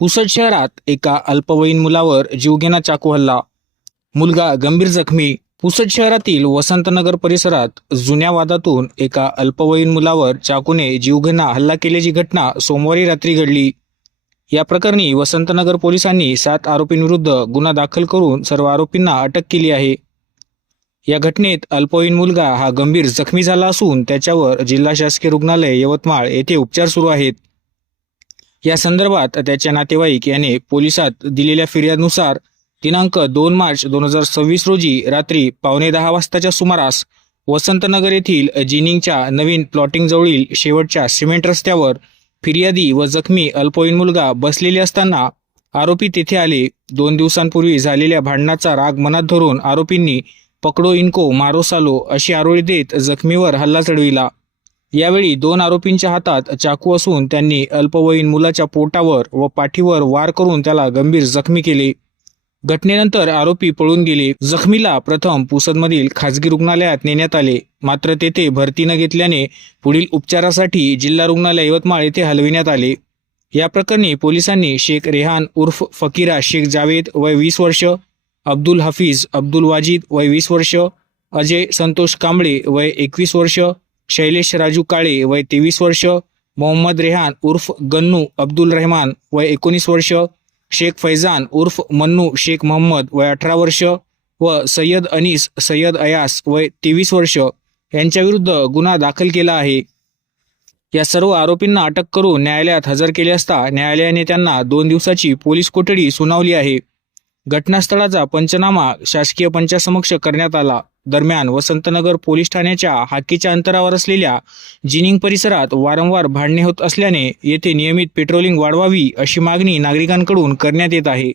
पुसद शहरात एका अल्पवयीन मुलावर जीवघेणा चाकू हल्ला, मुलगा गंभीर जखमी। पुसद शहरातील वसंतनगर परिसरात जुन्या वादातून एका अल्पवयीन मुलावर चाकूने जीवघेणा हल्ला केल्याची घटना सोमवारी रात्री घडली। या प्रकरणी वसंतनगर पोलिसांनी 7 आरोपींविरुद्ध गुन्हा दाखल करून सर्व आरोपींना अटक केली आहे। या घटनेत अल्पवयीन मुलगा हा गंभीर जखमी झाला असून त्याच्यावर जिल्हा शासकीय रुग्णालय यवतमाळ येथे उपचार सुरू आहेत। या संदर्भात त्याच्या नातेवाईक याने पोलिसात दिलेल्या फिर्यादीनुसार दिनांक 2 मार्च 2026 रोजी रात्री 9:15 वाजताच्या सुमारास वसंतनगर येथील जिनिंगच्या नवीन प्लॉटिंग जवळील शेवटच्या सिमेंट रस्त्यावर फिर्यादी व जखमी अल्पवयीन मुलगा बसलेले असताना आरोपी तेथे आले। 2 दिवसांपूर्वी झालेल्या भांडणाचा राग मनात धरून आरोपींनी पकडो इनको मारो सालो अशी आरोळी देत जखमीवर हल्ला चढविला। यावेळी 2 आरोपींच्या हातात चाकू असून त्यांनी अल्पवयीन मुलाच्या पोटावर व पाठीवर वार करून त्याला गंभीर जखमी केले। घटनेनंतर आरोपी पळून गेले। जखमीला प्रथम पुसदमधील खासगी रुग्णालयात नेण्यात आले, मात्र तेथे भरती न घेतल्याने पुढील उपचारासाठी जिल्हा रुग्णालय यवतमाळ येथे हलविण्यात आले। या प्रकरणी पोलिसांनी शेख रेहान उर्फ फकीरा शेख जावेद वय 20 वर्ष, अब्दुल हफीज अब्दुल वाजिद वय 20 वर्ष, अजय संतोष कांबळे वय 21 वर्ष, शैलेश राजू काळे वय 23 वर्ष, मोहम्मद रेहान उर्फ गन्नू अब्दुल रहमान वय 19 वर्ष, शेख फैजान उर्फ मन्नू शेख मोहम्मद वय 18 वर्ष व सय्यद अनीस सय्यद अयास वय 23 वर्ष यांच्याविरुद्ध गुन्हा दाखल केला आहे। या सर्व आरोपींना अटक करून न्यायालयात हजर केले असता न्यायालयाने त्यांना 2 दिवसाची पोलीस कोठडी सुनावली आहे। घटनास्थळाचा पंचनामा शासकीय पंचासमक्ष करण्यात आला। दरम्यान वसंतनगर पोलीस ठाण्याच्या हाकेच्या अंतरावर असलेल्या जिनिंग परिसरात वारंवार भांडणे होत असल्याने येथे नियमित पेट्रोलिंग वाढवावी अशी मागणी नागरिकांकडून करण्यात येत आहे।